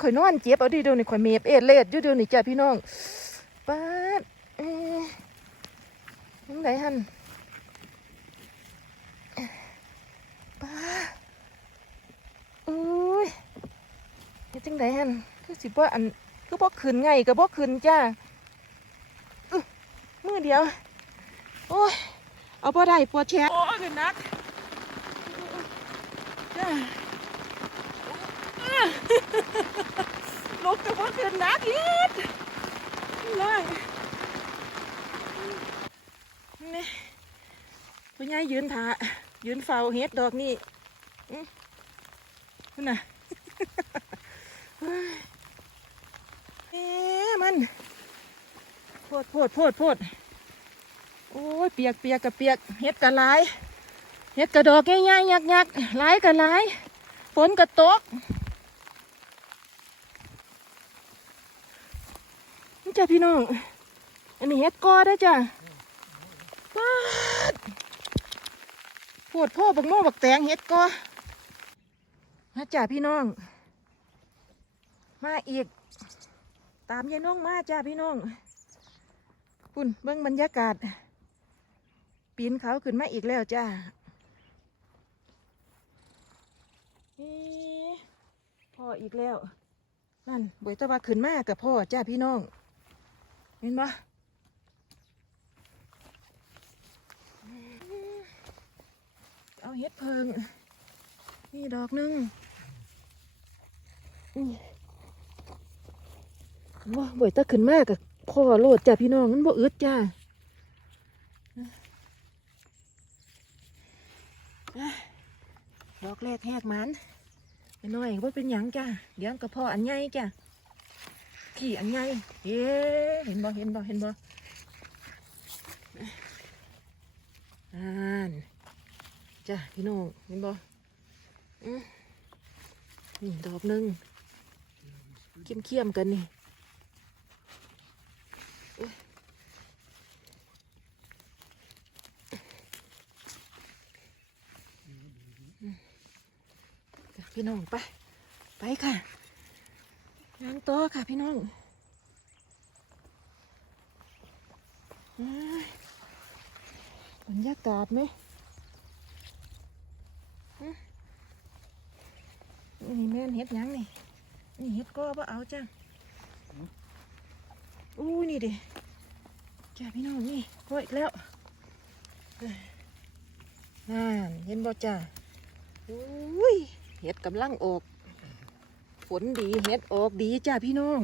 ข่อยนอนเจ็บเอาดิเดียวนี้ข่อยเมฟเอดเลดอยู่เดียวนี้จ้าพี่น้องป้าดเอ๊ะยังไงหันป้าอุ้ยเฮ็ดจังไดหันคือสิบ่อันคือบ่ขึ้นไงก็บ่ขึ้นจ้าอึมือเดียว โอ้ย เอาบ่ได้ปวดแขนโอ้ยเป็นนักจ้า ลุกก็บ่ขึ้นนักเฮ็ดเลยนี่ผู้ใหญ่ยืนท่ายืนเฝ้าเฮ็ดดอกนี่อื้อนั่นน่ะเอ๊ะมันโพดโพดโพดโพดโอ้ยเปียกเปียกกับเปียกเฮ็ดกะหลายเฮ็ดกระดอกง่ายๆยักยักๆลายกะหลายฝนกระตก จ้ะพี่น้อง อันนี้เฮ็ดกอได้จ้ะปาดปวดพ่อบักโม่บักแตงเฮ็ดกอมาจ้ะพี่น้อง มาอีก ตามยายน้องมาจ้ะพี่น้องปุ่นเบิ่งบรรยากาศ ปีนเขาขึ้นมาอีกแล้วจ้าเอ๊ะพ่ออีกแล้ว นั่นบอยตะว่าขึ้นมากับพ่อจ้าพี่น้อง เห็นปะเอาเฮ็ดเพิง นี่ดอกหนึงว้าบอยตะขึ้นมากับพ่อโลดจ้าพี่น้องมันบ่อึดจ้าดอกแรกแหกมันไปหน่อยว่าเป็นหยังจ้ะเดี๋ยวกระเพาะอันใหญ่จ้ะ ขี่อันใหญ่เย้เห็นบ่เห็นบ่เห็นบ่อ่านจ้ะพี่น้องเห็นบ่อื้อนี่ดอกหนึ่งเขี้ยมเขี้ยมกันนี่พี่น้องไป ไปค่ะ งานต่อค่ะพี่น้องอ้ายบรรยากาศไหมนี่แม่นเฮ็ดยังนี่ นี่เฮ็ดก็บ่เอาจ้ะอู้นี่ดิจ้าพี่น้องนี่ก็อีกแล้วนั่นเห็นบ่จ้าอุ้ยเห็ดกำลังออก ฝนดีเห็ดออกดีจ้าพี่น้อง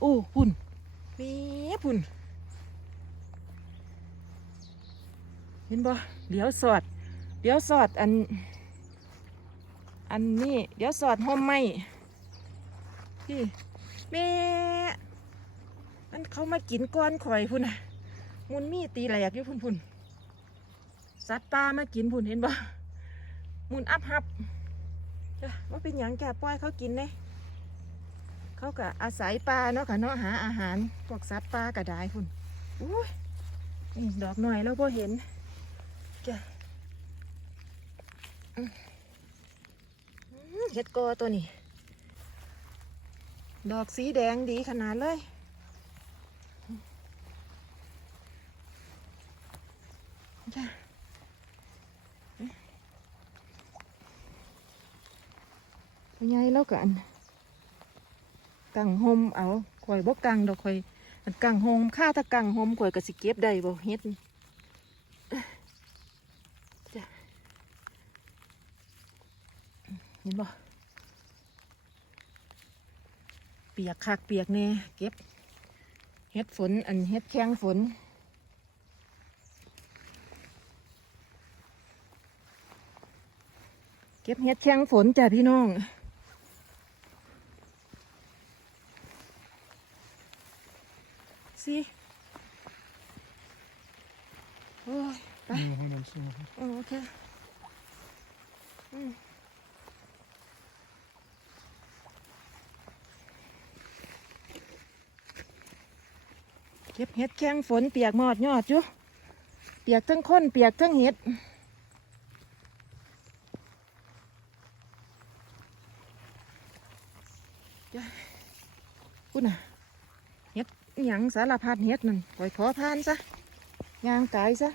โอ้พุ่นแม่พุ่น เห็นบ่เดี๋ยวสอด เดี๋ยวสอดอัน อันนี้เดี๋ยวสอดห้อมไม้พี่แม่มันเขามากินก้อนข่อยพุ่นนะมุนมีตีแหลกอยู่พุ่นพุ่นสัตว์ป่ามากินพุ่นเห็นบ่มุนอับหับ จ้ะว่าเป็นหยังแกปล่อยเขากินเนี่ยเขาก็อาศัยปลาเนาะค่ะเนาะหาอาหารพวกสัตว์ป่าก็ได้พุ่นอุ้ยนี่ดอกหน่อยแล้วพอเห็นจ้ะเห็ดกอตัวนี้ ดอกสีแดงดีขนาดเลยจ้ะ เป็นไงแล้วกันกังหมเอาข่อยบ่กังดอกข่อยอันกังหมค่าถ้ากังหมข่อยก็สิเก็บได้บ่เฮ็ดจ้ะเห็นบ่เปียกคักเปียกแน่เก็บเฮ็ดฝนอันเฮ็ดแข้งฝนเก็บเฮ็ดแข้งฝนจ้ะพี่น้อง สิโอ้ยไป Ja, han alltså. อ๋อโอเคอืมเก็บเห็ดแข้งฝนเปียกหมอดยอดอยู่เปียกทั้งคนเปียกทั้งเห็ดจ้ะพูดน่ะเฮ็ดอ หยังสารพัดเฮ็ดนั่นปล่อยขอพานซะยางกายซะ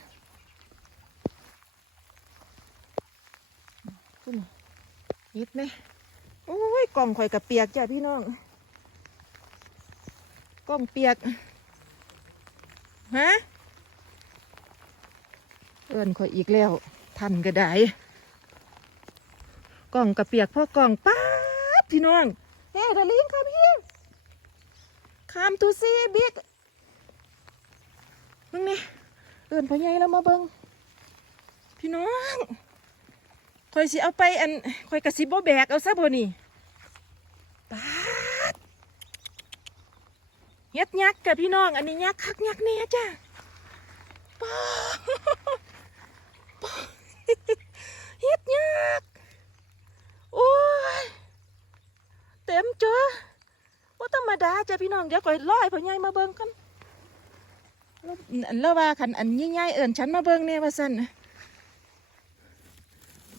พูดน่ะเฮ็ดไหมโอ้ยกล่องข่อยกับเปียกจ้ะพี่น้องกล่องเปียกฮะเอิ้นข่อยอีกแล้วทันก็ได้กล่องกับเปียกพ่อกล่องป๊าพี่น้องเฮ้ยดาลิง come here come to see big มึงนี่เอินพอใหญ่แล้วมาเบิงพี่น้องคอยสิเอาไปอันคอยกระสิบบ่แบกเอาซะบ่นี่ปาดเฮ็ดยักกับพี่น้อง อันนี้ยักคักยักแน่จ้ะปาดปาดเฮ็ดยักโอ้ยเต็มจ้ะ ว่ธรรมดาจ้ะพี่น้องเดี๋ยวก่อยร้อยพ่อใหญ่มาเบิ่งกันแล้วว่าคันอันใหญ่ๆเอิ้นฉันมาเบิ่งแน่ว่าซั่น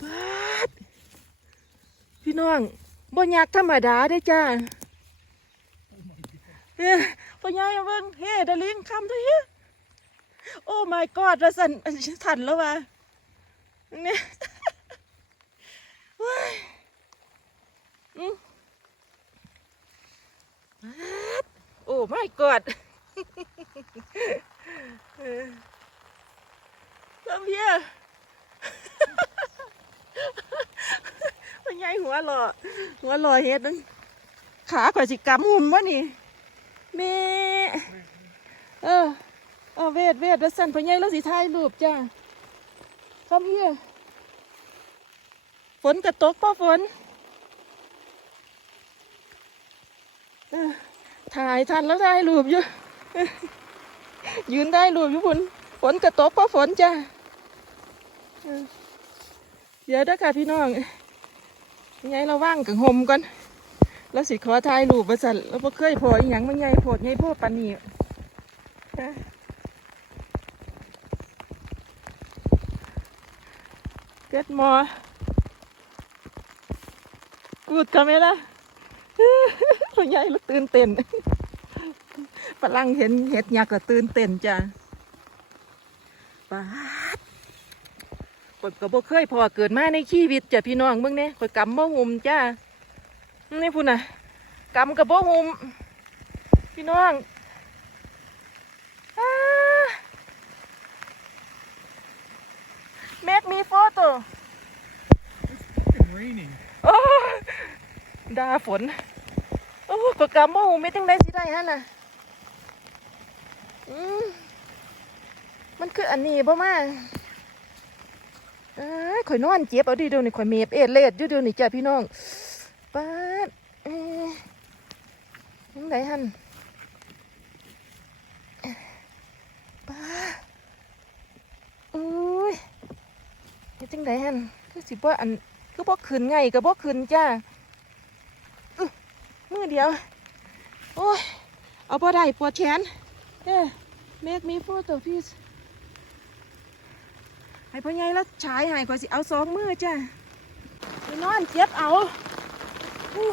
บาดพี่น้องบ่ยากธรรมดาเด้จ้าเอ้ยพ่อใหญ่มาเบิ่งเฮ้ดลิงคำเด้อเฮโอ้ my god ว่าซั่นอันฉันทันแล้วว่าเนี่ยว้ายอืม โอ้ my god ลำเพียมันใหญ่หัวหล่อหัวหล่อเฮ็ดนึงขาข่อยสิกำหุ่มวะนี่แม่เออเออเวทเวทแล้วสั่นพ่อใหญ่แล้วสิถ่ายรูปจ้าคำเพียฝนกระตกป่ะฝน เออ ถ่ายทันแล้วถ่ายรูปอยู่ ยืนได้รูปอยู่ฝนฝนกระตกเพราะฝนจ้าเออเดี๋ยวเด้อค่ะพี่น้องยังไงเราว่างกับหมก่อนแล้วสิขอถ่ายรูปมาสั่นแล้วพอเคยพออีหยังมันไงโพดไงพวกปันนี่เกิดมอกูดกันไหมล่ะ พ่อใหญ่แล้วตื่นเต้นฝรั่งเห็นเห็ดยักษ์ก็ตื่นเต้นจ้ะป้าดข่อยก็บ่เคยพอเกิดมาในชีวิตจ้ะพี่น้องเบิ่งเนี่ยข่อยกำบ่หุ่มจ้านี่พุ่นน่ะกำกับบ่หุ่มพี่น้องอ่า make me photo It's raining. โอ้ยดาฝน โอ้กกำโมไม่ตั้งได้สิได้ฮะน่ะอืมมันคืออันนี้บ่มาเอ้ยข่อยนอนเจ็บเอาดิเดูนี่ข่อยเมฟเอดเลดอยู่เดูนี่จ้ะพี่น้องป้าดเอ้ยยังไงฮันป้าดอุ้ยเฮ็ดจังไดฮันคือสิบ่อันคือบ่ขึ้นไงก็บ่ขึ้นจ้า อเดียว โอ้ย เอาบ่ได้ปวดแขนเอ้เมกมีโฟโต้พีซให้พ่อใหญ่แล้วฉายให้ก่อนสิ เอาสองมือจ้ะพี่น้องเจ็บเอาอู้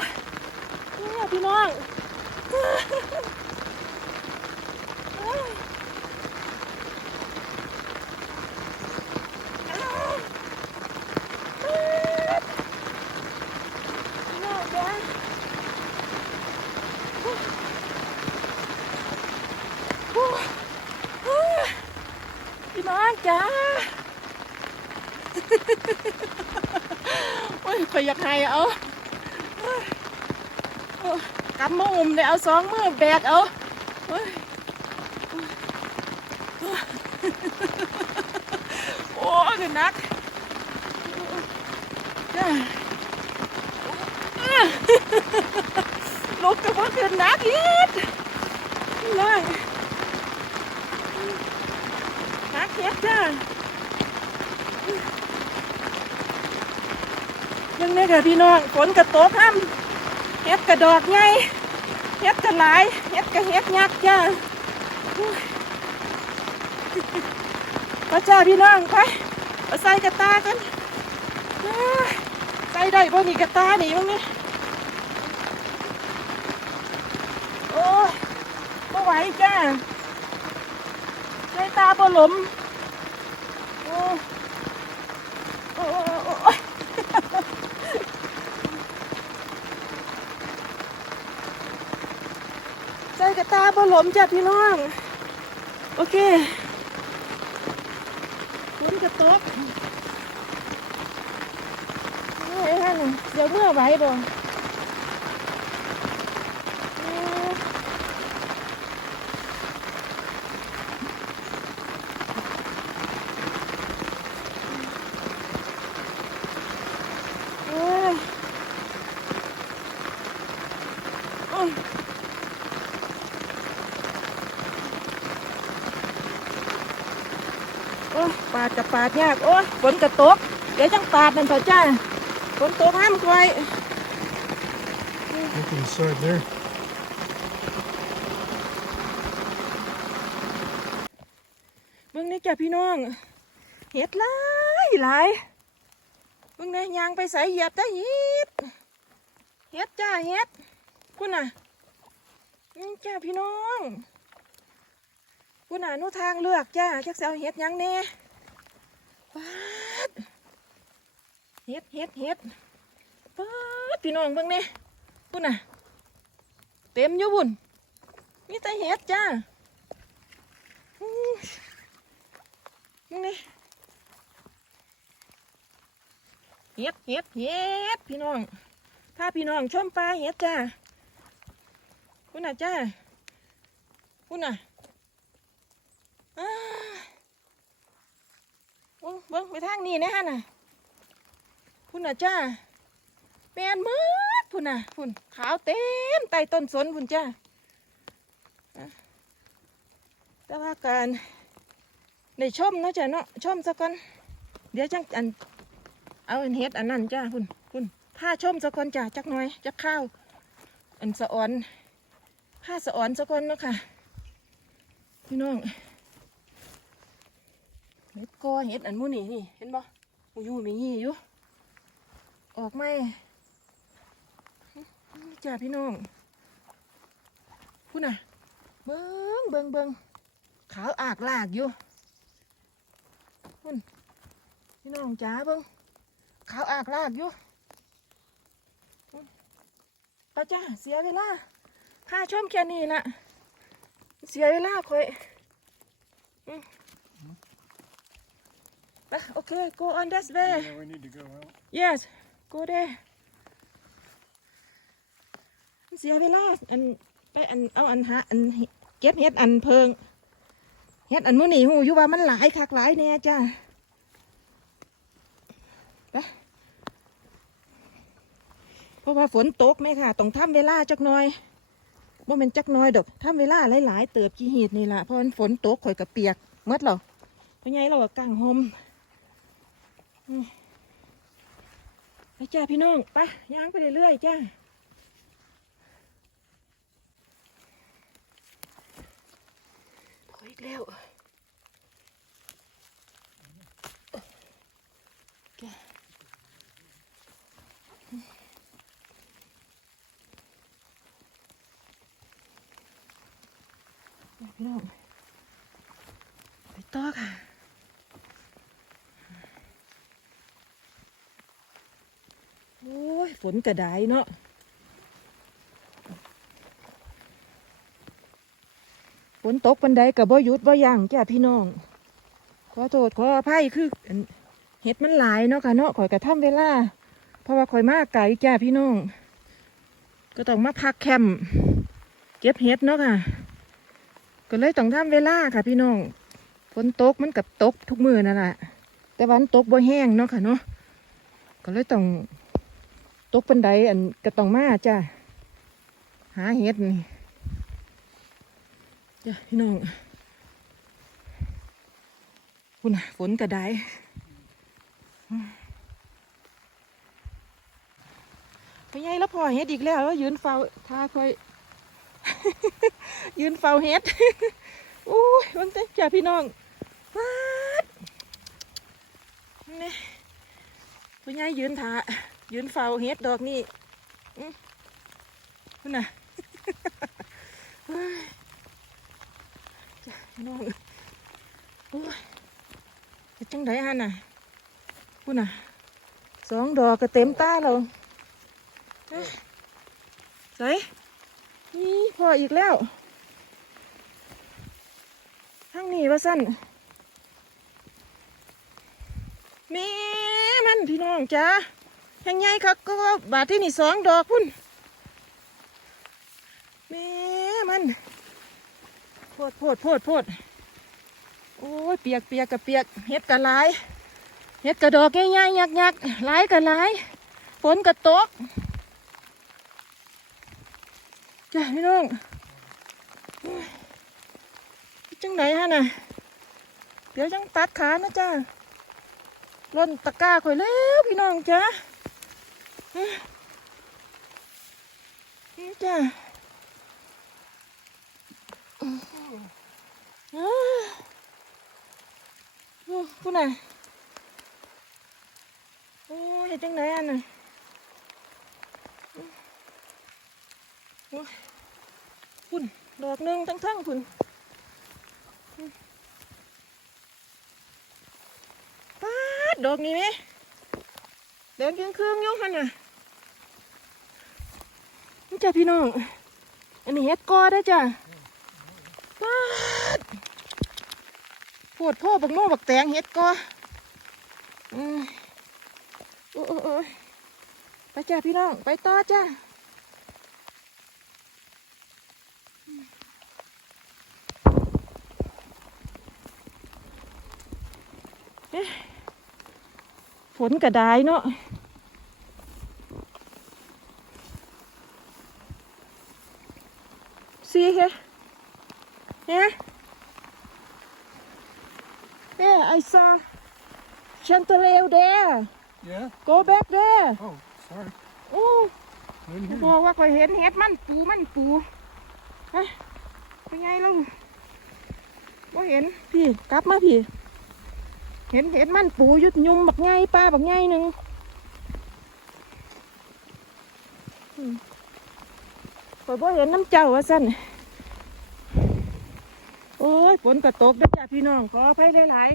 เนี่ยพี่น้องพี่น้องจ้า พี่น้องจ้าโอ้ยข่อยอยากให้เอาโอ้ยโอ้ยกำมืออุ่มเลยเอาสองมือแบกเอาโอ้ยโอ้ยโอ้ยคือนักจ้าลุกกับว่าคือนักอีกเลยนัก เฮ็ดจ้ายังไงค่ะพี่น้องฝนกระโตกห้ำเฮ็ดกระดอกไงเฮ็ดกระหลายเฮ็ดกระเฮ็ดยักจ้าอุ้ยมาจ้าพี่น้องไปเอาใส่กระตากันใส่ได้บ่นี่กระตานี่มั้งนี่โอ้ไม่ไหวจ้าใจตาบ่หลม ใจกับตาบ่หลมจ้ะพี่น้อง โอเคฝนจะตกเอ้ยฮะนี่เดี๋ยวเมื่อไหวบ่เอ้ยเอ้ยโอ้ย โอ้ย ปาดกับปาดยากโอ้ยฝนกระตก เดี๋ยวจังปาดนั่นเถอะจ้าฝนตกห้ามคอย Look inside there. เบิ่งนี่จ้ะพี่น้อง เห็ดหลายหลายเบิ่งนี่ยางไปใส่เหยียบแต่เห็ดเห็ดจ้าเห็ดคุณน่ะนี่จ้าพี่น้องคุณน่ะหนูทางเลือกจ้าจักสิเอาเห็ดหยังแน่ปาด เห็ดเห็ดเห็ดปาดพี่น้องเบิ่งนี่คุณน่ะ เต็มอยู่บุญมีแต่เห็ดจ้าอื้อนี่เฮ็ดเฮ็ดเฮ็ดพี่น้องพาพี่น้องชมปลาเฮ็ดจ้าคุณน่ะจ้าคุณน่ะอ้า โอ้เบิ้งไปทางนี้นะฮะน่ะคุณน่ะจ้าแมนมืดพุ่นน่ะพุ่นขาวเต็มใต้ต้นสนพุ่นจ้าแต่ว่าการได้ชมเนาะจ้ะเนาะชมซะก่อนเดี๋ยวจังอันเอาอันเฮ็ดอันนั้นจ้าคุณคุณผ้าชมซะก่อนจ้าจักหน่อยจักข้าวอันสะออนผ้าสะออนซะก่อนเนาะค่ะพี่น้อง เฮ็ดกอเฮ็ดอันมูนี่นี่เห็นบ่มูอยู่มียี่อยู่ ออกไหมนี่จ้าพี่น้องคุณน่ะ เบิ้งเบิ้งเบิ้งขาวอากลากอยู่พี่น้องจ๋าเบิ้งขาวอากลากอยู่ตาจ้าเสียเวลาพาชมแค่นี้ละเสียเวลาคอย อืมไปโอเค go on this way Yeah, we need to go out. yes go there เสียเวลาอันไปอันเอาอันหาอันเก็บเห็ดอันเพิงเห็ดอันมื้อนี้หูอยู่ว่ามันหลายคักหลายแน่จ้าเพราะว่าฝนตกไหมค่ะต้องทำเวลาจักหน่อยบ่เป็นจักหน่อยดอกทำเวลาหลายๆเติบกี่หีดนี่ล่ะเพราะมันฝนตกข่อยกับเปียกหมดหรอเพราะไงเราก็กางหมอืม ไปจ้าพี่น้องไปย่างไปเรื่อยๆจ้าขออีกแล้วพี่น้องไปต่อค่ะ โอ้ยฝนกระไดเนาะฝนตกปันใดกับบ่หยุดบ่ยังจ้าพี่น้อง ขอโทษขออภัยคือเห็ดมันหลายเนาะค่ะเนาะข่อยกระทำเวลา เพราะว่าข่อยมากไกลจ้าพี่น้อง ก็ต้องมาพักแคมป์เก็บเห็ดเนาะค่ะ ก็เลยต้องทำเวลาค่ะพี่น้องฝนตกมันกับตกทุกมือนั่นแหละแต่วันตกบ่แห้งเนาะค่ะเนาะก็เลยต้อง ตกเป็นไดอันก็ต้องมาจ้าหาเห็ดนี่จ้าพี่น้องคุณฝนกระไดไปไงแล้วพอเห็ดอีกแล้วแล้วยืนเฝ้าท่าคอย ยืนเฝ้าเฮ็ดอู้ยเบังเต้จ้าพี่น้องว้าดนี่พ่อใหญ่ยืนท่า ยืนเฝ้าเฮ็ดดอกนี่คุณน่ะเฮ้ยพี่น้องโอ้ยจังไดอันน่ะพูน่ะสองดอกก็เต็มตาแล้วเอ้ยใส่นี่พออีกแล้วทางนี้ว่าสั้นแม่มันพี่น้องจ้า ยังไงครับก็บาทที่นี่สองดอกพุ่นแม่มันโพดโพดโพดโพดโอ้ยเปียกเปียกกับเปียกเฮ็ดกะหลายเฮ็ดกระดอกง่ายๆยักยักหลายกะหลายฝนกระตกจ้าพี่น้องจังไหนฮะน่ะเดี๋ยวจังตัดขานะจ้าล่นตะก้าข่อยแล้วพี่น้องจ้า จ้าอ้าวอู้พูดน่ะโอ้ยจังไหนอันน่ะโอ้ยพุ่นดอกนึงทั้งทั้งๆพุ่นป๊าดดอกนี้ไหมแดงเครื่องๆอยุ่งหันน่ะ นี่จ้ะพี่น้อง อันนี้เฮ็ดกอได้จ้ะป๊าดปวดพ่อบักโม่บักแตงเฮ็ดกออืมโอ้โอ้โอ้ยไปจ้ะพี่น้อง ไปต่อจ้ะฝนกระดายเนาะ See here? Yeah? Yeah, I saw Chanterelle there. Yeah? Go back there. Oh, sorry. โอ้ Didn't hear บ you. อกว่าคอยเห็นเห็ดมันปูมันปูเฮ้ยเป็นไงลูกบ่เห็นพี่กลับมาพี่ เห็นเห็ดมันปูอยุดยุมบักไงปลาบักไงหนึ่งอืมค อยบ่เห็นน้ำเจ้าว่าสั่นโอ้ยฝนก็ตกด้อจ้ะพี่น้องขออภัยหลาย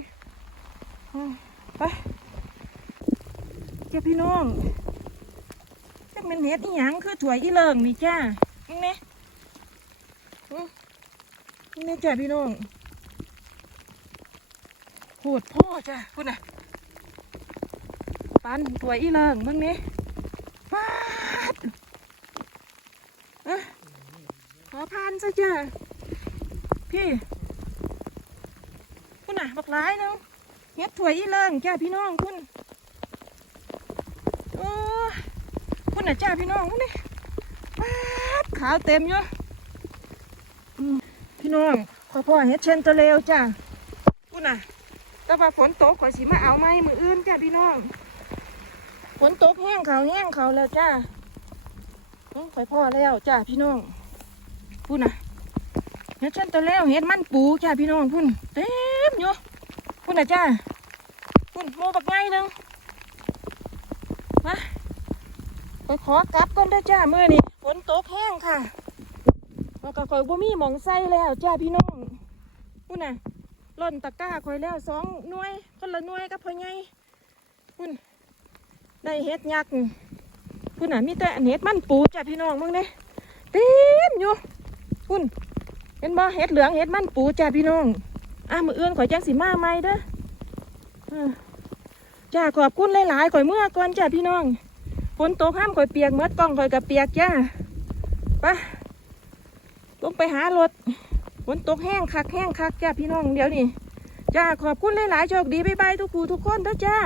ๆอืมไปจ้ะพี่น้องจักเป็นเห็ดอีหยังคือถั่วยอีเลิงนี่จ้าเห็นไหมอื้อเนไหมจ้าพี่น้องโหดพ่อจ้าพูดน่ะปันถั่วยอีเลิงเมึงนี่ปาดเอ้อขอ พานซะจ้าพี่คุณน่ะบักหลายเนาะเห็ดถั่วยอีเลิงจ้าพี่น้องคุณโอ้คุณน่ะจ้าพี่น้องนี่ป๊าขาวเต็มอยู่พี่น้องขอพ่อเฮ็ดเชนตะเลวจ้าคุณน่ะแต่ว่าฝนตกข่อยสิมาเอาไม้มืออื่นจ้าพี่น้องฝนตกแห้งเขาแห้งเขาแล้วจ้าอื้อข่อยพ่อแล้วจ้าพี่น้อง คุณน่ะเฮ็ดเชนตะเลวเฮ็ดมันปูจ้าพี่น้องคุณเต็มอยู่คุณน่ะจ้าคุณโมบักไงหนึงมาไปขอกลับก่อนเด้อจ้าเมื่อนี้ฝนตกแห้งค่ะแล้วก็คอยบ่มีหมองใส่แล้วจ้าพี่น้องพุ่นน่ะล่นตะกร้าคอยแล้วสองหน่วยคนละหน่วยกับพ่อใหญ่พุ่นได้เฮ็ดยักษ์พุ่นน่ะมีแต่อันเฮ็ดมันปูจ้าพี่น้องมึงเด้เต็มอยู่ พุ่นเห็นบ่เฮ็ดเหลืองเฮ็ดมันปูจ้าพี่น้อง อะมือเอื่นข่อยจังสิมาใหม่เด้อจ้าขอบคุณหลายๆข่อยเมื่อก่อนจ้าพี่น้องฝนตกห้ามข่อยเปียกเมื่อกล้องข่อยกับเปียกจ้าไปลงไปหารถฝนตกแห้งคักแห้งคักจ้าพี่น้องเดี๋ยวนี้จ้าขอบคุณหลายๆโชคดีบ๊ายบายทุกคู่ทุกคนเด้อจ้า